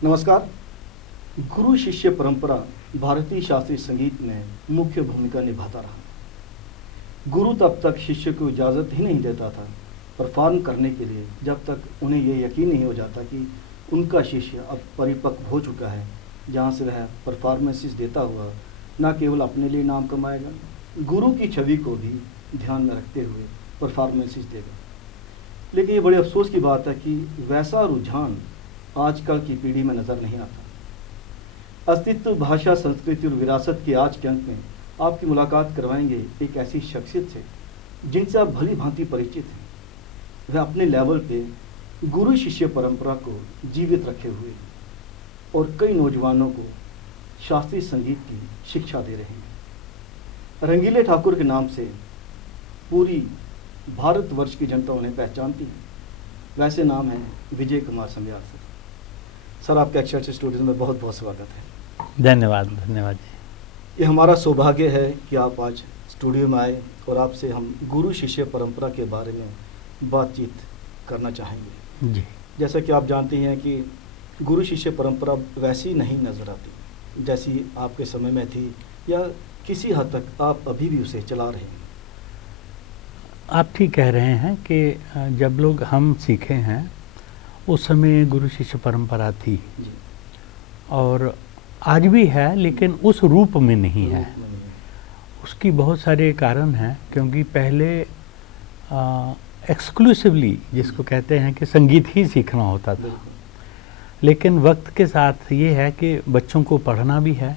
नमस्कार। गुरु शिष्य परंपरा भारतीय शास्त्रीय संगीत में मुख्य भूमिका निभाता रहा। गुरु तब तक शिष्य को इजाज़त ही नहीं देता था परफॉर्म करने के लिए जब तक उन्हें यह यकीन नहीं हो जाता कि उनका शिष्य अब परिपक्व हो चुका है, जहाँ से वह परफॉर्मेंसेस देता हुआ न केवल अपने लिए नाम कमाएगा, गुरु की छवि को भी ध्यान में रखते हुए परफॉर्मेंसेस देगा। लेकिन ये बड़े अफसोस की बात है कि वैसा रुझान आजकल की पीढ़ी में नज़र नहीं आता। अस्तित्व, भाषा, संस्कृति और विरासत के आज के अंक में आपकी मुलाकात करवाएंगे एक ऐसी शख्सियत से जिनसे आप भली भांति परिचित हैं। वह अपने लेवल पे गुरु शिष्य परंपरा को जीवित रखे हुए और कई नौजवानों को शास्त्रीय संगीत की शिक्षा दे रहे हैं। रंगीले ठाकुर के नाम से पूरी भारतवर्ष की जनता उन्हें पहचानती है। वैसे नाम है विजय कुमार समयाल सर, आपके एक्सरसाइज स्टूडियो में बहुत बहुत स्वागत है। धन्यवाद धन्यवाद जी। ये हमारा सौभाग्य है कि आप आज स्टूडियो में आए और आपसे हम गुरु शिष्य परंपरा के बारे में बातचीत करना चाहेंगे जी। जैसा कि आप जानते हैं कि गुरु शिष्य परंपरा वैसी नहीं नज़र आती जैसी आपके समय में थी, या किसी हद तक आप अभी भी उसे चला रहे हैं। आप ठीक कह रहे हैं कि जब लोग हम सीखे हैं उस समय गुरु शिष्य परंपरा थी जी। और आज भी है, लेकिन उस रूप में नहीं है। उसकी बहुत सारे कारण हैं, क्योंकि पहले एक्सक्लूसिवली जिसको कहते हैं कि संगीत ही सीखना होता था, लेकिन वक्त के साथ ये है कि बच्चों को पढ़ना भी है,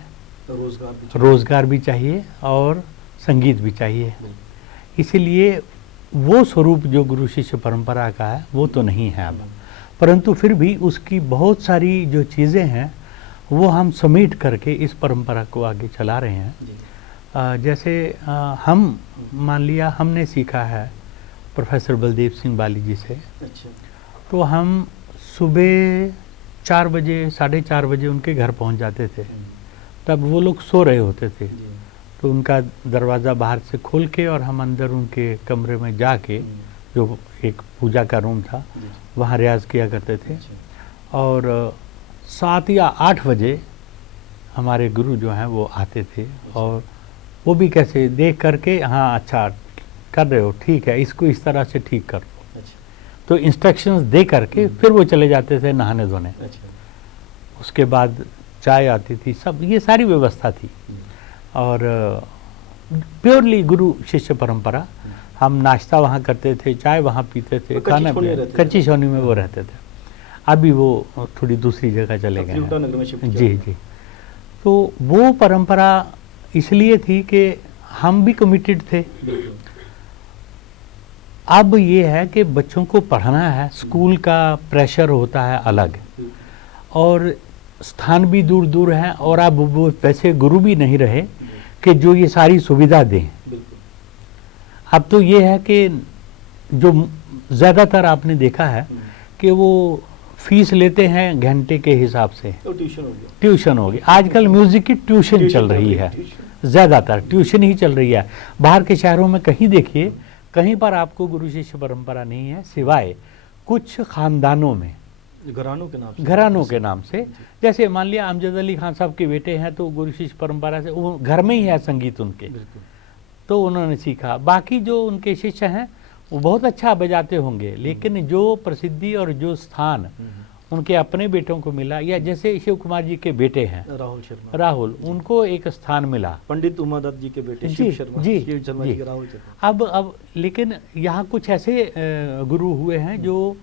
रोज़गार भी चाहिए और संगीत भी चाहिए। इसीलिए वो स्वरूप जो गुरु शिष्य परंपरा का है वो तो नहीं है अब, परंतु फिर भी उसकी बहुत सारी जो चीज़ें हैं वो हम समेट करके इस परंपरा को आगे चला रहे हैं। जैसे हम मान लिया हमने सीखा है प्रोफेसर बलदेव सिंह बाली जी से। अच्छा। तो हम सुबह 4 बजे 4:30 बजे उनके घर पहुंच जाते थे। तब वो लोग सो रहे होते थे, तो उनका दरवाज़ा बाहर से खोल के और हम अंदर उनके कमरे में जाके, जो एक पूजा का रूम था, वहाँ रियाज़ किया करते थे। और 7 या 8 बजे हमारे गुरु जो हैं वो आते थे, और वो भी कैसे देख करके, हाँ अच्छा कर रहे हो, ठीक है, इसको इस तरह से ठीक कर लो। तो इंस्ट्रक्शंस दे करके फिर वो चले जाते थे नहाने धोने। उसके बाद चाय आती थी, सब ये सारी व्यवस्था थी। और प्योरली गुरु शिष्य परंपरा। हम नाश्ता वहाँ करते थे, चाय वहाँ पीते थे, खाना कच्ची छावनी में वो रहते थे। अभी वो थोड़ी दूसरी जगह चले गए हैं। जी जी। तो वो परंपरा इसलिए थी कि हम भी कमिटेड थे। अब ये है कि बच्चों को पढ़ना है, स्कूल का प्रेशर होता है अलग, और स्थान भी दूर दूर है, और अब वो वैसे गुरु भी नहीं रहे कि जो ये सारी सुविधा दें। अब तो ये है कि जो ज़्यादातर आपने देखा है कि वो फीस लेते हैं घंटे के हिसाब से। ट्यूशन हो गया आजकल, म्यूज़िक की ट्यूशन चल रही है, ज़्यादातर ट्यूशन ही चल रही है। बाहर के शहरों में कहीं देखिए, कहीं पर आपको गुरु शिष्य परंपरा नहीं है, सिवाय कुछ खानदानों में, घरानों के नाम से। जैसे मान लिया अमजद अली खान साहब के बेटे हैं, तो गुरु शिष्य परंपरा से वो घर में ही है संगीत उनके, तो उन्होंने सीखा। बाकी जो उनके शिष्य हैं वो बहुत अच्छा बजाते होंगे, लेकिन जो प्रसिद्धि और जो स्थान उनके अपने बेटों को मिला, या जैसे शिव कुमार जी के बेटे हैं राहुल, उनको एक स्थान मिला। पंडित उमादत्त जी के बेटे जी, शिव शर्मा जी, जी, राहुल शर्मा। अब लेकिन यहाँ कुछ ऐसे गुरु हुए हैं जो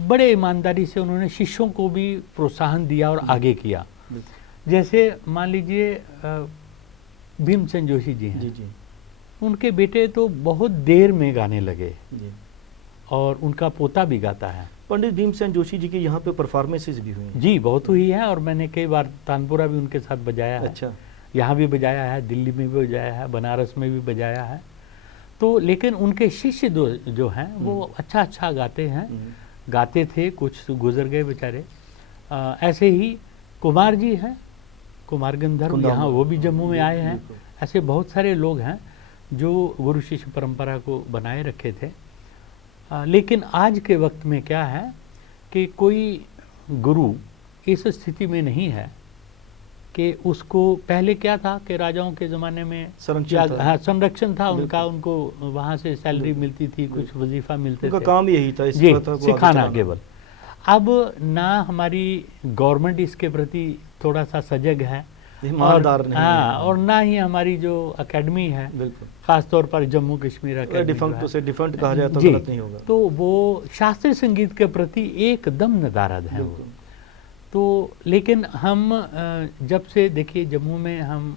बड़े ईमानदारी से उन्होंने शिष्यों को भी प्रोत्साहन दिया और आगे किया। जैसे मान लीजिए भीमसेन जोशी जी हैं। जी। उनके बेटे तो बहुत देर में गाने लगे जी, और उनका पोता भी गाता है। पंडित भीमसेन जोशी जी के यहाँ पे परफॉर्मेंसेस भी हुई हैं। जी, बहुत हुई है, और मैंने कई बार तानपुरा भी उनके साथ बजाया है। अच्छा। यहाँ भी बजाया है, दिल्ली में भी बजाया है, बनारस में भी बजाया है। तो लेकिन उनके शिष्य जो हैं वो अच्छा गाते हैं, गाते थे, कुछ गुजर गए बेचारे। ऐसे ही कुमार जी हैं, कुमार गंधर्व, यहाँ वो भी जम्मू में आए हैं। ऐसे बहुत सारे लोग हैं जो गुरु शिष्य परंपरा को बनाए रखे थे। लेकिन आज के वक्त में क्या है कि कोई गुरु इस स्थिति में नहीं है कि उसको, पहले क्या था कि राजाओं के ज़माने में संरक्षण था। हाँ, संरक्षण था उनका, बिल्कुल। उनको वहाँ से सैलरी मिलती थी, कुछ वजीफ़ा मिलते उनका थे, काम यही था, इस जी, प्रथा को आगे सिखाना चलाना। केवल। अब ना हमारी गवर्नमेंट इसके प्रति थोड़ा सा सजग है, ईमानदार नहीं हाँ, है। और ना ही हमारी जो एकेडमी है, बिल्कुल, खास तौर पर जम्मू कश्मीर एकेडमी डिफेंट जो है, उसे डिफेंट कहा जाए तो जी, गलत नहीं होगा। तो वो शास्त्रीय संगीत के प्रति एकदम नदारद है वो। बिल्कुल। तो लेकिन हम जब से देखिए जम्मू में हम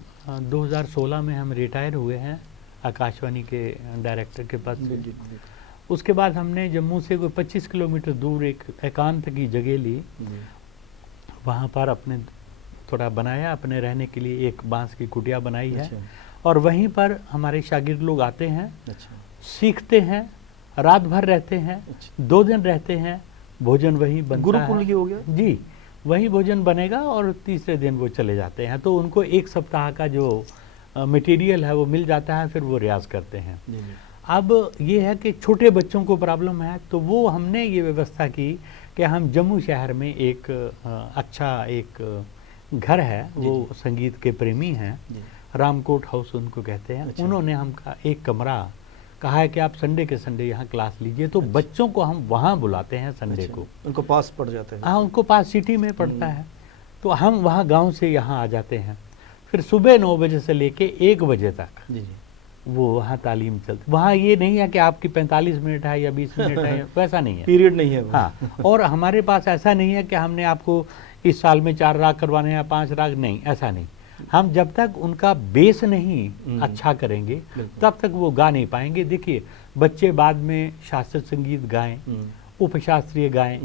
2016 में हम रिटायर हुए हैं आकाशवाणी के डायरेक्टर के पद से। बिल्कुल। उसके बाद हमने जम्मू से कोई 25 किलोमीटर दूर एक एकांत की जगह ली, वहाँ पर अपने थोड़ा बनाया, अपने रहने के लिए एक बांस की कुटिया बनाई है। अच्छा। और वहीं पर हमारे शागिर्द लोग आते हैं, अच्छा। सीखते हैं, रात भर रहते हैं, अच्छा। 2 दिन रहते हैं, भोजन वहीं बनता गुरुकुल है। ही हो गया। जी, वही भोजन बनेगा और तीसरे दिन वो चले जाते हैं। तो उनको 1 सप्ताह का जो मटेरियल है वो मिल जाता है, फिर वो रियाज करते हैं। जी, जी। अब ये है कि छोटे बच्चों को प्रॉब्लम है, तो वो हमने ये व्यवस्था की कि हम जम्मू शहर में एक अच्छा एक घर है, वो संगीत के प्रेमी हैं, रामकोट हाउस उनको कहते हैं। अच्छा। उन्होंने हमका एक कमरा कहा है कि आप संडे के संडे यहाँ क्लास लीजिए। तो बच्चों को हम वहाँ बुलाते हैं संडे को। उनको पास पड़ जाता है। हाँ, उनको पास सिटी में पड़ता है, तो हम वहाँ गांव से यहाँ आ जाते हैं। फिर सुबह 9 बजे से लेके 1 बजे तक जी, जी। वो वहाँ तालीम चलती। वहाँ ये नहीं है कि आपकी 45 मिनट है या 20 मिनट है, वैसा नहीं है, पीरियड नहीं है वो। हाँ। और हमारे पास ऐसा नहीं है कि हमने आपको इस साल में 4 राग करवाने हैं, 5 राग, नहीं, ऐसा नहीं। हम जब तक उनका बेस नहीं अच्छा करेंगे तब तक वो गा नहीं पाएंगे। देखिए, बच्चे बाद में शास्त्रीय संगीत गाएं, उपशास्त्रीय गाएं,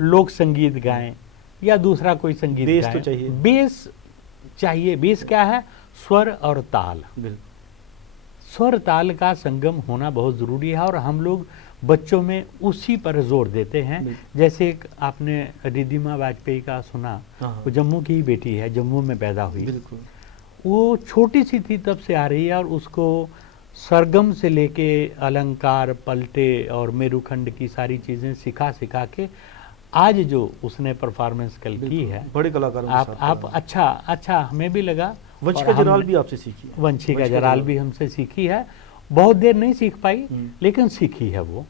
लोक संगीत गाएं या दूसरा कोई संगीत बेस गाएं, तो चाहिए। बेस चाहिए। बेस क्या है? स्वर और ताल। स्वर ताल का संगम होना बहुत ज़रूरी है, और हम लोग बच्चों में उसी पर जोर देते हैं। जैसे आपने रिद्धिमा वाजपेयी का सुना, वो जम्मू की ही बेटी है, जम्मू में पैदा हुई। वो छोटी सी थी तब से आ रही है, और उसको सरगम से लेके अलंकार, पलटे और मेरुखंड की सारी चीज़ें सिखा सिखा के आज जो उसने परफॉर्मेंस कल की है, बड़े कलाकारों के साथ आप अच्छा हमें भी लगा। वंशिका जराल भी आपसे सीखी है। वंशिका जराल भी हमसे सीखी है। बहुत देर नहीं सीख पाई, लेकिन सीखी है वो।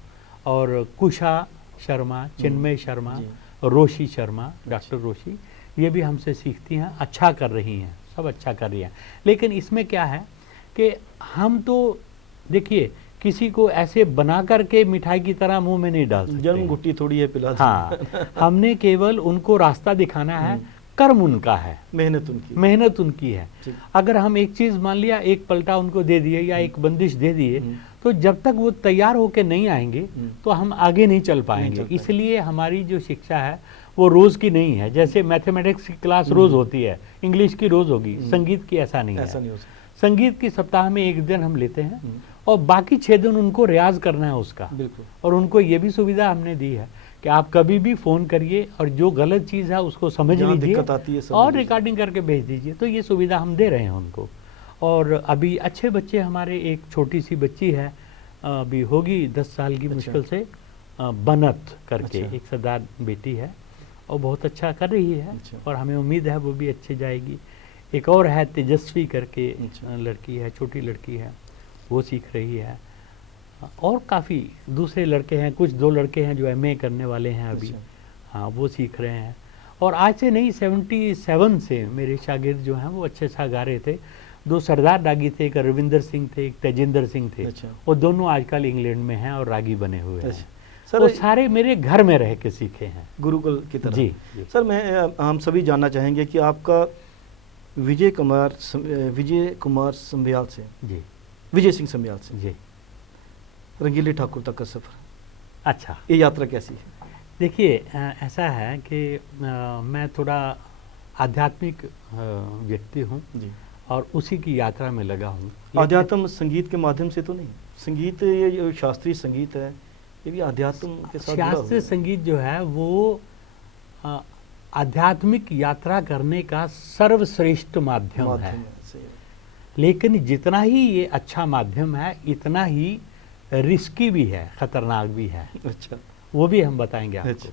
और कुशा शर्मा, चिन्मय शर्मा, रोशी शर्मा, डॉक्टर रोशी, ये भी हमसे सीखती हैं, अच्छा कर रही हैं, सब अच्छा कर रही हैं। लेकिन इसमें क्या है कि हम तो देखिए किसी को ऐसे बना करके मिठाई की तरह मुंह में नहीं डाल सकते। जन्म घुट्टी थोड़ी है पिला। हाँ, हमने केवल उनको रास्ता दिखाना है, कर्म उनका है, मेहनत उनकी है। अगर हम एक चीज़ मान लिया, एक पलटा उनको दे दिए या एक बंदिश दे दिए, तो जब तक वो तैयार होके नहीं आएंगे तो हम आगे नहीं चल पाएंगे। इसलिए हमारी जो शिक्षा है वो रोज़ की नहीं है। जैसे मैथमेटिक्स की क्लास रोज़ होती है, इंग्लिश की रोज़ होगी, संगीत की ऐसा नहीं है। संगीत की सप्ताह में 1 दिन हम लेते हैं, और बाकी 6 दिन उनको रियाज करना है उसका। और उनको ये भी सुविधा हमने दी है कि आप कभी भी फ़ोन करिए और जो गलत चीज़ है उसको समझ लीजिए और रिकॉर्डिंग करके भेज दीजिए। तो ये सुविधा हम दे रहे हैं उनको। और अभी अच्छे बच्चे हमारे, एक छोटी सी बच्ची है, अभी होगी 10 साल की मुश्किल से, बनत करके, एक सरदार बेटी है, और बहुत अच्छा कर रही है। और हमें उम्मीद है वो भी अच्छे जाएगी। एक और है तेजस्वी करके लड़की है, छोटी लड़की है, वो सीख रही है। और काफ़ी दूसरे लड़के हैं, कुछ 2 लड़के हैं जो MA करने वाले हैं अभी, हाँ, वो सीख रहे हैं। और आज से नहीं, 77 से मेरे शागिर्द जो हैं वो अच्छे सा गा रहे थे। 2 सरदार रागी थे, एक रविंदर सिंह थे, एक तेजिंदर सिंह थे। वो दोनों आजकल इंग्लैंड में हैं और रागी बने हुए हैं। सर, वो सारे मेरे घर में रह के सीखे हैं, गुरुकुल की तरह। जी सर, हम सभी जानना चाहेंगे कि आपका विजय कुमार संभयाल से, जी, विजय सिंह संभयाल से, जी, रंगीली ठाकुर तक का सफ़र, अच्छा, ये यात्रा कैसी है? देखिए, ऐसा है कि मैं थोड़ा आध्यात्मिक व्यक्ति हूँ और उसी की यात्रा में लगा हूँ। आध्यात्म संगीत के माध्यम से तो नहीं? संगीत, ये जो शास्त्रीय संगीत है, ये भी आध्यात्म के साथ जुड़ा हुआ है। शास्त्रीय संगीत जो है वो आध्यात्मिक यात्रा करने का सर्वश्रेष्ठ माध्यम है। लेकिन जितना ही ये अच्छा माध्यम है, इतना ही रिस्की भी है, खतरनाक भी है। अच्छा, वो भी हम बताएंगे आपको।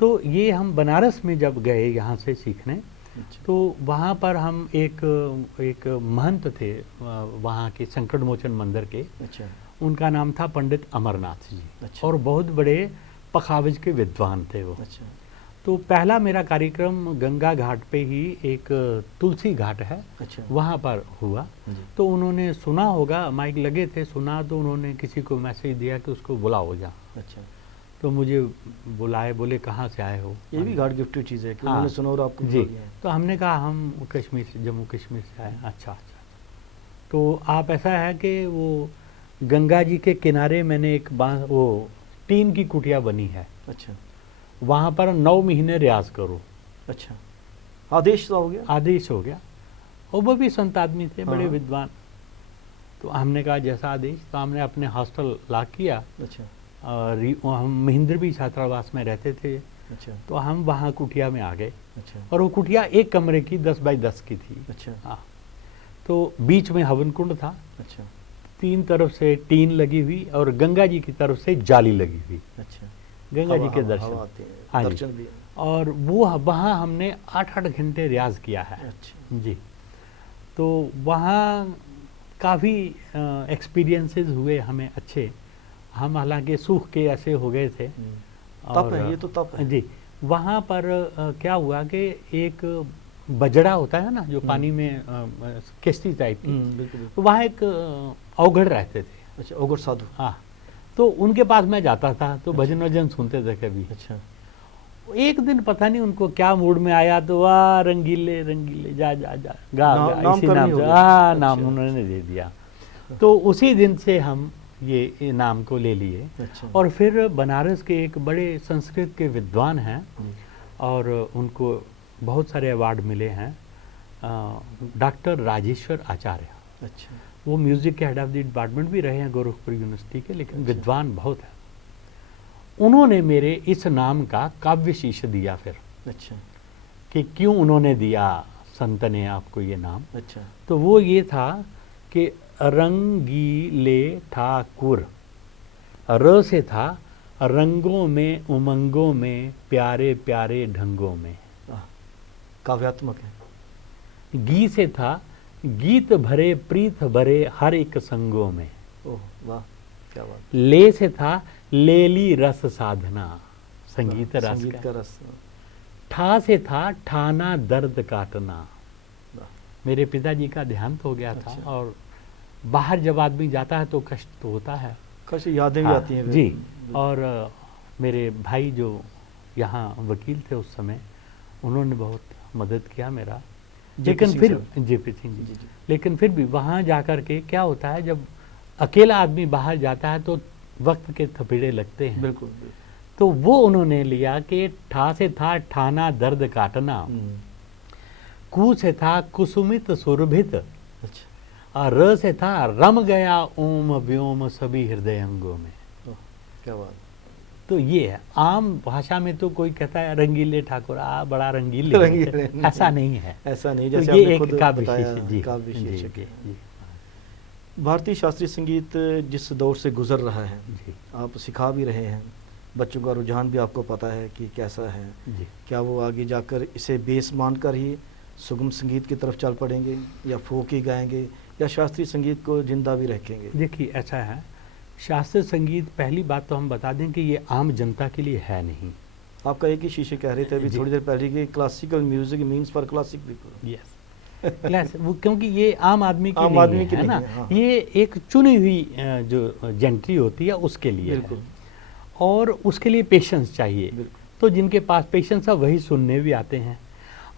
तो ये हम बनारस में जब गए यहाँ से सीखने, अच्छा। तो वहाँ पर हम एक महंत थे वहाँ के संकट मोचन मंदिर के, अच्छा। उनका नाम था पंडित अमरनाथ जी। अच्छा। और बहुत बड़े पखावज के विद्वान थे वो। अच्छा। तो पहला मेरा कार्यक्रम गंगा घाट पे ही एक तुलसी घाट है, अच्छा। वहाँ पर हुआ। जी। तो उन्होंने सुना होगा, माइक लगे थे, सुना, तो उन्होंने किसी को मैसेज दिया कि उसको बुलाओ जा। अच्छा। तो मुझे बुलाए, बोले कहाँ से आए हो? ये भी गॉड गिफ्टेड चीज़ है कि हाँ, उन्होंने सुना और आपको जी। बुला लिया। तो हमने कहा हम कश्मीर से, जम्मू कश्मीर से आए। अच्छा अच्छा। तो आप, ऐसा है कि वो गंगा जी के किनारे मैंने एक वो टीन की कुटिया बनी है, अच्छा। वहाँ पर 9 महीने रियाज करो। अच्छा, आदेश तो हो गया? आदेश हो गया। और वो भी संत आदमी थे, बड़े हाँ। विद्वान। तो हमने कहा जैसा आदेश, तो हमने अपने हॉस्टल लॉक किया। अच्छा। और हम महेंद्र भी छात्रावास में रहते थे, अच्छा। तो हम वहाँ कुटिया में आ गए। अच्छा। और वो कुटिया एक कमरे की 10 बाई 10 की थी। अच्छा। हाँ। तो बीच में हवन कुंड था, अच्छा। 3 तरफ से टीन लगी हुई और गंगा जी की तरफ से जाली लगी हुई। अच्छा। गंगा जी के हवा दर्शन। आते हैं, हाँ जी। दर्शन भी। और वो वहाँ हमने 8-8 घंटे रियाज किया है। अच्छा। जी। तो वहाँ काफ़ी एक्सपीरियंसेस हुए हमें अच्छे। हम हालांकि सूख के ऐसे हो गए थे। तप है, ये तो तप है। जी। वहाँ पर क्या हुआ कि एक बजड़ा होता है ना, जो पानी में किश्ती टाइप की, बिल्कुल। तो वहाँ एक अवघड़ रहते थे। अच्छा, ओगर साधु। हाँ। तो उनके पास मैं जाता था, तो भजन वजन सुनते थे कभी। अच्छा। एक दिन पता नहीं उनको क्या मूड में आया, तो वाह रंगीले रंगीले जा जा जा गा, नाम इसी करनी नाम हो से गई। हाँ नाम अच्छा। उन्होंने दे दिया। तो उसी दिन से हम ये नाम को ले लिए। अच्छा। और फिर बनारस के एक बड़े संस्कृत के विद्वान हैं, और उनको बहुत सारे अवार्ड मिले हैं, डॉक्टर राजेश्वर आचार्य। अच्छा। वो म्यूज़िक के हेड ऑफ द डिपार्टमेंट भी रहे हैं गोरखपुर यूनिवर्सिटी के, लेकिन अच्छा। विद्वान बहुत है। उन्होंने मेरे इस नाम का काव्य शीर्ष दिया फिर, अच्छा। कि क्यों उन्होंने दिया संत ने आपको ये नाम। अच्छा। तो वो ये था कि रंगीले ठाकुर, र से था रंगों में उमंगों में प्यारे प्यारे ढंगों में। काव्यात्मक है। गी से था गीत भरे प्रीत भरे हर एक संगों में। ओह वाह, क्या बात। ले से था लेली रस साधना, संगीत रस संगीत का रस। ठा से था ठाना दर्द काटना। वाह। मेरे पिताजी का देहांत हो गया था। अच्छा। और बाहर जब आदमी जाता है तो कष्ट तो होता है। कष्ट यादें भी हाँ, आती हैं। जी। और मेरे भाई जो यहाँ वकील थे उस समय, उन्होंने बहुत मदद किया मेरा। लेकिन फिर जेपी सिंह जी, लेकिन फिर भी वहाँ जाकर के क्या होता है, जब अकेला आदमी बाहर जाता है तो वक्त के थपेड़े लगते हैं। बिल्कुल। तो वो उन्होंने लिया कि ठा से था ठाना दर्द काटना, कू से था कुसुमित सुरभित, अच्छा। और र से था रम गया ओम व्योम सभी हृदय अंगों में। क्या बात। तो ये है। आम भाषा में तो कोई कहता है रंगीले ठाकुर, बड़ा रंगीले, ऐसा नहीं है। ऐसा नहीं, तो जैसे ये आपने एक खुद काव्य बताया, शीर्षक। जी, काव्य जी, शीर्षक है। जी। भारतीय शास्त्रीय संगीत जिस दौर से गुजर रहा है, जी, आप सिखा भी रहे हैं, बच्चों का रुझान भी आपको पता है कि कैसा है। जी। क्या वो आगे जाकर इसे बेस मानकर ही सुगम संगीत की तरफ चल पड़ेंगे, या फोक ही गाएंगे, या शास्त्रीय संगीत को जिंदा भी रखेंगे? देखिए ऐसा है, शास्त्रीय संगीत, पहली बात तो हम बता दें कि ये आम जनता के लिए है नहीं। आपका एक ही शिष्य कह रहे थे अभी थोड़ी देर पहले कि classical music means for classic people. Yes, class, वो क्योंकि ये आम आदमी के आम लिए आदमी के है लिए ना। है, हाँ। ये एक चुनी हुई जो जेंट्री होती है उसके लिए है। बिल्कुल। और उसके लिए पेशेंस चाहिए। बिल्कुल। तो जिनके पास पेशेंस है वही सुनने भी आते हैं,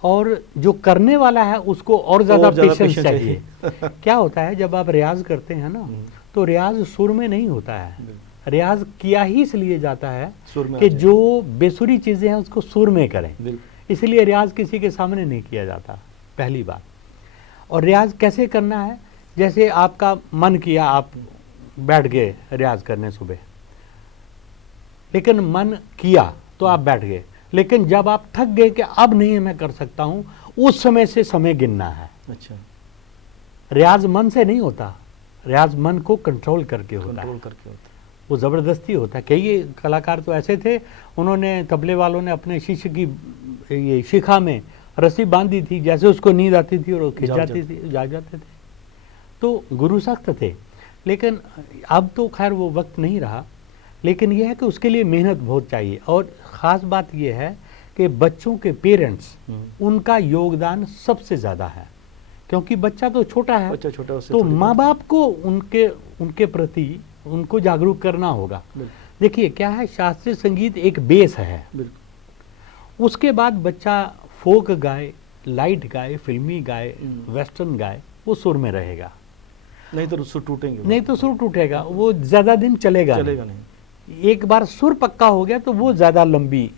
और जो करने वाला है उसको और ज़्यादा पेशेंस चाहिए। क्या होता है, जब आप रियाज करते हैं ना, तो रियाज सुर में नहीं होता है। रियाज किया ही इसलिए जाता है कि जो बेसुरी चीज़ें हैं उसको सुर में करें, इसलिए रियाज किसी के सामने नहीं किया जाता, पहली बात। और रियाज कैसे करना है, जैसे आपका मन किया, आप बैठ गए रियाज करने सुबह, लेकिन मन किया तो आप बैठ गए, लेकिन जब आप थक गए कि अब नहीं मैं कर सकता हूं, उस समय से समय गिनना है। अच्छा। रियाज मन से नहीं होता, रियाज मन को कंट्रोल करके होता है। वो ज़बरदस्ती होता है। कई कलाकार तो ऐसे थे, उन्होंने, तबले वालों ने अपने शिष्य की ये शिखा में रस्सी बांध दी थी, जैसे उसको नींद आती थी और वो खिंच जाती थी, जाग जाते थे। तो गुरु सख्त थे, लेकिन अब तो खैर वो वक्त नहीं रहा। लेकिन यह है कि उसके लिए मेहनत बहुत चाहिए। और ख़ास बात यह है कि बच्चों के पेरेंट्स, उनका योगदान सबसे ज़्यादा है, क्योंकि बच्चा तो छोटा है, बच्चा छोटा, उससे तो थोड़ी माँ बाप को उनके प्रति उनको जागरूक करना होगा। देखिए क्या है, शास्त्रीय संगीत एक बेस है, उसके बाद बच्चा फोक गाए, लाइट गाए, फिल्मी गाए, वेस्टर्न गाए, वो सुर में रहेगा। नहीं तो सुर टूटेंगे, नहीं तो सुर टूटेगा, वो ज़्यादा दिन चलेगा नहीं। एक बार सुर पक्का हो गया तो वो ज़्यादा लंबी।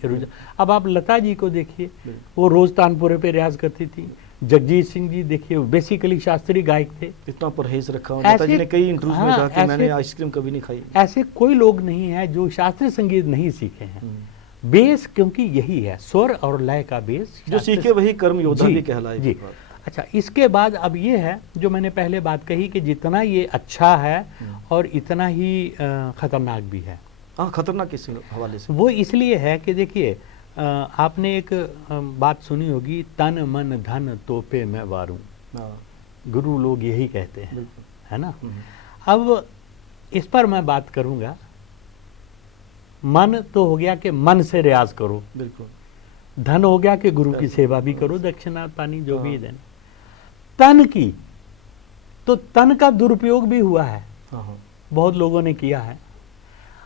अब आप लता जी को देखिए, वो रोज़ तानपुरे पे रियाज करती थी। जगजीत सिंह जी देखिए, बेसिकली शास्त्रीय गायक थे। इतना परहेज रखा, लता जी ने कई इंटरव्यूज में कहा कि मैंने आइसक्रीम कभी नहीं खाई। ऐसे कोई लोग नहीं है जो शास्त्रीय संगीत नहीं सीखे हैं। बेस क्योंकि यही है, स्वर और लय का बेस। जो सीखे वही कर्म योद्धा भी कहलाए। जी। अच्छा, इसके बाद अब ये है जो मैंने पहले बात कही कि जितना ये अच्छा है और इतना ही खतरनाक भी है। हाँ, खतरनाक किस हवाले से? वो इसलिए है कि देखिए, आपने एक बात सुनी होगी, तन मन धन तोपे मैं वारूं। गुरु लोग यही कहते हैं, है ना। अब इस पर मैं बात करूंगा। मन तो हो गया कि मन से रियाज करो, बिल्कुल। धन हो गया कि गुरु की सेवा भी करो, दक्षिणा पानी जो भी देना। तन की, तो तन का दुरुपयोग भी हुआ है, बहुत लोगों ने किया है।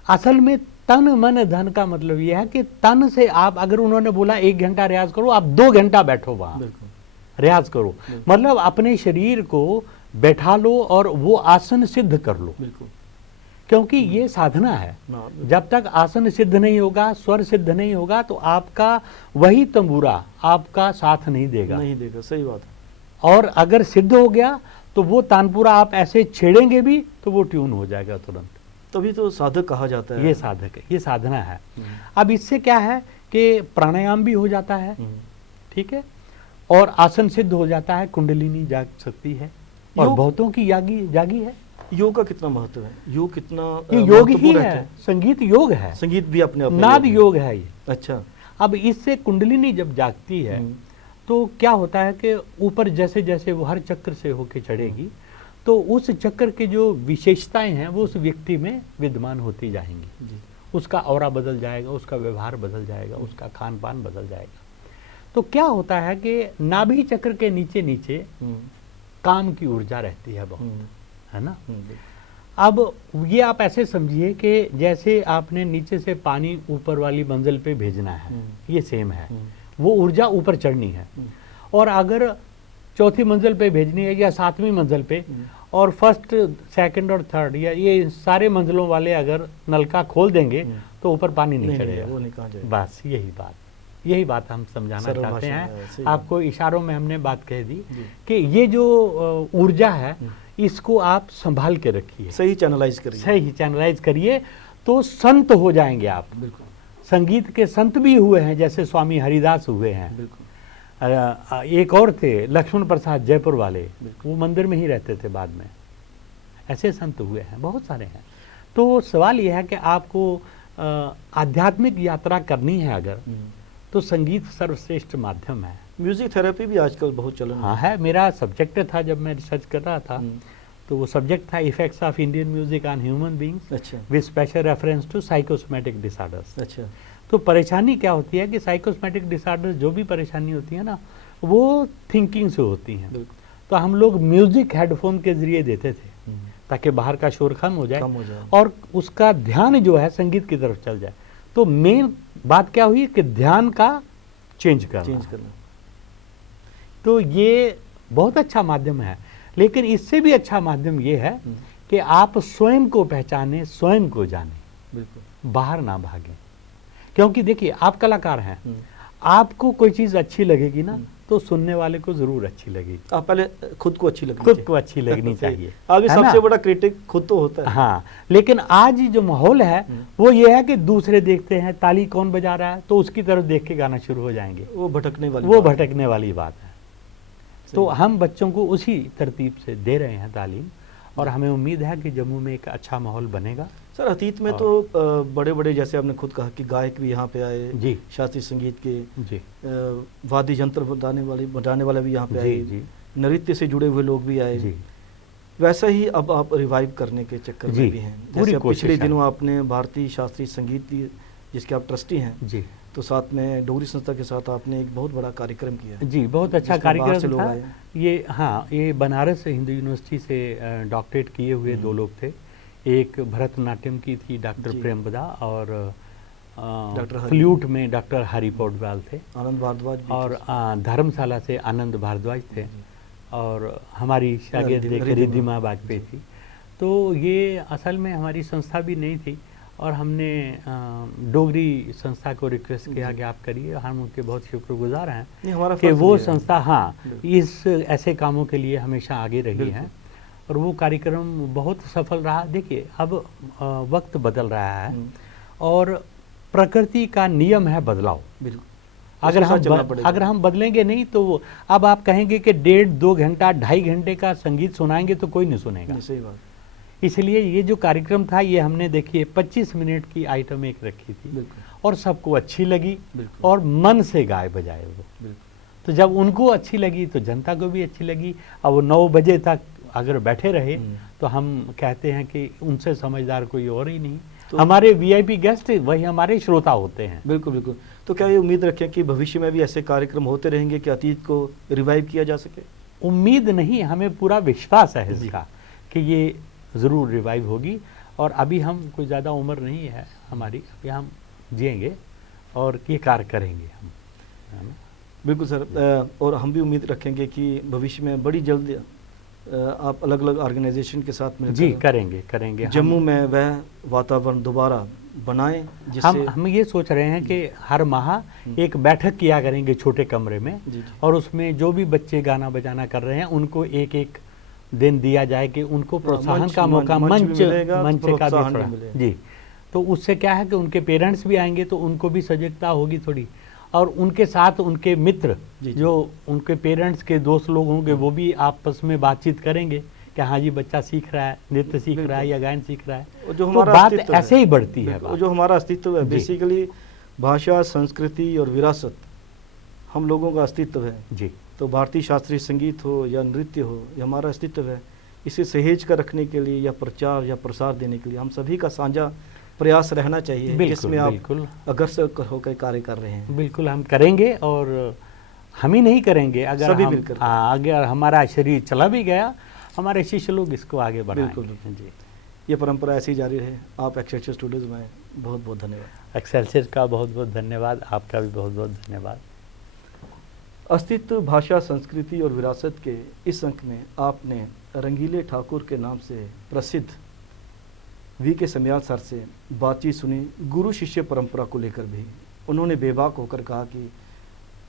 असल में तन मन धन का मतलब यह है कि तन से आप, अगर उन्होंने बोला 1 घंटा रियाज करो, आप 2 घंटा बैठो वहां, रियाज करो। मतलब अपने शरीर को बैठा लो और वो आसन सिद्ध कर लो, क्योंकि ये साधना है। जब तक आसन सिद्ध नहीं होगा, स्वर सिद्ध नहीं होगा, तो आपका वही तंबूरा आपका साथ नहीं देगा। सही बात है। और अगर सिद्ध हो गया तो वो तानपुरा आप ऐसे छेड़ेंगे भी तो वो ट्यून हो जाएगा तुरंत। तभी तो साधक कहा जाता है। ये साधक है, ये साधना है। अब इससे क्या है कि प्राणायाम भी हो जाता है, ठीक है, और आसन सिद्ध हो जाता है, कुंडलिनी जाग सकती है, और बहुतों की जागी है। योग का कितना महत्व है? योग कितना योग ही है, संगीत योग है, संगीत भी अपने नाद योग है ये। अच्छा। अब इससे कुंडलिनी जब जागती है तो क्या होता है कि ऊपर जैसे जैसे वो हर चक्र से होके चढ़ेगी, तो उस चक्र की जो विशेषताएं हैं वो उस व्यक्ति में विद्यमान होती जाएंगी। उसका ऑरा बदल जाएगा, उसका व्यवहार बदल जाएगा, उसका खान पान बदल जाएगा। तो क्या होता है कि नाभि चक्र के नीचे नीचे काम की ऊर्जा रहती है बहुत, है ना। अब ये आप ऐसे समझिए कि जैसे आपने नीचे से पानी ऊपर वाली मंजिल पे भेजना है, ये सेम है, वो ऊर्जा ऊपर चढ़नी है। और अगर चौथी मंजिल पे भेजनी है या 7वीं मंजिल पे, और फर्स्ट, सेकंड और थर्ड या ये सारे मंजिलों वाले अगर नलका खोल देंगे तो ऊपर पानी नहीं चढ़ेगा, वो नहीं कहा जाएगा। बस यही बात हम समझाना चाहते हैं आपको। इशारों में हमने बात कह दी कि ये जो ऊर्जा है इसको आप संभाल के रखिए, सही चैनलाइज करिए, तो संत हो जाएंगे आप। बिल्कुल। संगीत के संत भी हुए हैं, जैसे स्वामी हरिदास हुए हैं। बिल्कुल। एक और थे लक्ष्मण प्रसाद जयपुर वाले, वो मंदिर में ही रहते थे बाद में। ऐसे संत हुए हैं, बहुत सारे हैं। तो सवाल यह है कि आपको आध्यात्मिक यात्रा करनी है अगर, तो संगीत सर्वश्रेष्ठ माध्यम है। म्यूजिक थेरेपी भी आजकल बहुत चलन है। मेरा सब्जेक्ट था जब मैं रिसर्च कर रहा था, तो वो सब्जेक्ट था effects of Indian music on human beings with special reference to psychosomatic disorders. अच्छा। तो परेशानी क्या होती है कि साइकोसोमैटिक डिसऑर्डर्स जो भी परेशानी होती है ना, वो थिंकिंग से होती हैं। तो हम लोग म्यूजिक हेडफोन के जरिए देते थे ताकि बाहर का शोर कम हो जाए और उसका ध्यान जो है संगीत की तरफ चल जाए। तो मेन बात क्या हुई कि ध्यान का चेंज करना। तो ये बहुत अच्छा माध्यम है, लेकिन इससे भी अच्छा माध्यम ये है कि आप स्वयं को पहचाने, स्वयं को जाने, बिल्कुल, बाहर ना भागें। क्योंकि देखिए आप कलाकार हैं, आपको कोई चीज अच्छी लगेगी ना तो सुनने वाले को जरूर अच्छी लगेगी। आप पहले खुद को अच्छी लगनी चाहिए। आगे सबसे बड़ा क्रिटिक खुद तो होता है। हाँ, लेकिन आज जो माहौल है वो ये है कि दूसरे देखते हैं ताली कौन बजा रहा है तो उसकी तरफ देख के गाना शुरू हो जाएंगे। वो भटकने वाली बात है। तो हम बच्चों को उसी तरतीब से दे रहे हैं तालीम, और हमें उम्मीद है कि जम्मू में एक अच्छा माहौल बनेगा। सर अतीत में तो बड़े बड़े, जैसे आपने खुद कहा कि गायक भी यहाँ पे आए जी, शास्त्रीय संगीत के, जी, वाद्य यंत्र बजाने वाले भी यहाँ पे आए, जी, नृत्य से जुड़े हुए लोग भी आए। जी, वैसा ही अब आप रिवाइव करने के चक्कर में भी हैं। पूरी जैसे कोशिश पिछले है। दिनों आपने भारतीय शास्त्रीय संगीत की, जिसके आप ट्रस्टी हैं, जी, तो साथ में डोगरी संस्था के साथ आपने एक बहुत बड़ा कार्यक्रम किया। जी, बहुत अच्छा जिसमें बाहर से कार्यक्रम लोग था आए। ये। हाँ, ये बनारस हिंदू यूनिवर्सिटी से डॉक्टरेट किए हुए 2 लोग थे। एक भरतनाट्यम की थी डॉक्टर जी। प्रेमबदा, और डॉक्टर हरि। फ्लूट में डॉक्टर हरि पौडवाल थे, आनंद भारद्वाज भी और थे। धर्मशाला से आनंद भारद्वाज थे, जी। और हमारी शागिर्द रिद्धिमा रिद्धिमा वाजपेयी थी। तो ये असल में हमारी संस्था भी नहीं थी, और हमने डोगरी संस्था को रिक्वेस्ट किया कि आप करिए। हम उनके बहुत शुक्रगुजार हैं नहीं, हमारा कि फर्ज वो भी है। संस्था, हाँ, बिल्कुल। इस ऐसे कामों के लिए हमेशा आगे रही बिल्कुल। है, और वो कार्यक्रम बहुत सफल रहा। देखिए, अब वक्त बदल रहा है, और प्रकृति का नियम है बदलाव। बिल्कुल। अगर उसके साथ चलना पड़ेगा। अगर हम बदलेंगे नहीं तो अब आप कहेंगे कि 1.5-2 घंटा 2.5 घंटे का संगीत सुनाएंगे तो कोई नहीं सुनेगा। नहीं, सही बात। इसलिए ये जो कार्यक्रम था, ये हमने देखिए 25 मिनट की आइटम एक रखी थी, बिल्कुल। और सबको अच्छी लगी, बिल्कुल। और मन से गाए बजाए वो। बिल्कुल। तो जब उनको अच्छी लगी तो जनता को भी अच्छी लगी। अब वो 9 बजे तक अगर बैठे रहे तो हम कहते हैं कि उनसे समझदार कोई और ही नहीं। तो हमारे वीआईपी गेस्ट वही हमारे श्रोता होते हैं। बिल्कुल बिल्कुल। तो क्या ये उम्मीद रखें कि भविष्य में भी ऐसे कार्यक्रम होते रहेंगे कि अतीत को रिवाइव किया जा सके? उम्मीद नहीं, हमें पूरा विश्वास है इसका कि ये ज़रूर रिवाइव होगी। और अभी हम कोई ज़्यादा उम्र नहीं है हमारी, अभी हम जिएंगे और ये कार्य करेंगे हम, है ना? बिल्कुल सर। और हम भी उम्मीद रखेंगे कि भविष्य में बड़ी जल्द आप अलग अलग ऑर्गेनाइजेशन के साथ मिलकर जी करेंगे जम्मू में वह वातावरण दोबारा बनाएं जिससे हम ये सोच रहे हैं कि हर माह एक बैठक किया करेंगे छोटे कमरे में, जी। और उसमें जो भी बच्चे गाना बजाना कर रहे हैं उनको एक एक दिन दिया जाए कि उनको प्रोत्साहन का मौका, मंच का भी थोड़ा। जी, तो उससे क्या है कि उनके पेरेंट्स भी आएंगे तो उनको भी सजगता होगी थोड़ी, और उनके साथ उनके मित्र जो उनके पेरेंट्स के दोस्त लोग होंगे वो भी आपस में बातचीत करेंगे कि हाँ जी बच्चा सीख रहा है, नृत्य सीख रहा है या गायन सीख रहा है, जो तो बात ऐसे ही बढ़ती है। जो हमारा अस्तित्व है, बेसिकली भाषा, संस्कृति और विरासत हम लोगों का अस्तित्व है जी। तो भारतीय शास्त्रीय संगीत हो या नृत्य हो, ये हमारा अस्तित्व है। इसे सहेज कर रखने के लिए या प्रचार या प्रसार देने के लिए हम सभी का साझा प्रयास रहना चाहिए, जिसमें आप अग्रसर होकर कार्य कर रहे हैं। बिल्कुल हम करेंगे, और हम ही नहीं करेंगे, अगर सभी हम मिलकर अगर हमारा शरीर चला भी गया, हमारे शिष्य लोग इसको आगे बढ़ाएंगे। बिल्कुल जी। ये परंपरा ऐसी जारी रहे। आप एक्सेलसियर स्टूडियोज में बहुत बहुत धन्यवाद। एक्सेलसियर का बहुत बहुत धन्यवाद, आपका भी बहुत बहुत धन्यवाद। अस्तित्व, भाषा, संस्कृति और विरासत के इस अंक में आपने रंगीले ठाकुर के नाम से प्रसिद्ध वी.के. समयाल सर से बातचीत सुनी, गुरु शिष्य परंपरा को लेकर भी। उन्होंने बेबाक होकर कहा कि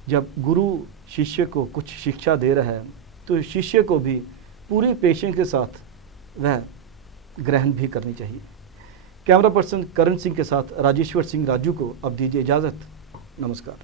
जब गुरु शिष्य को कुछ शिक्षा दे रहा है तो शिष्य को भी पूरे पेशेंस के साथ वह ग्रहण भी करनी चाहिए। कैमरा पर्सन करण सिंह के साथ राजेश्वर सिंह राजू को अब दीजिए इजाज़त। नमस्कार।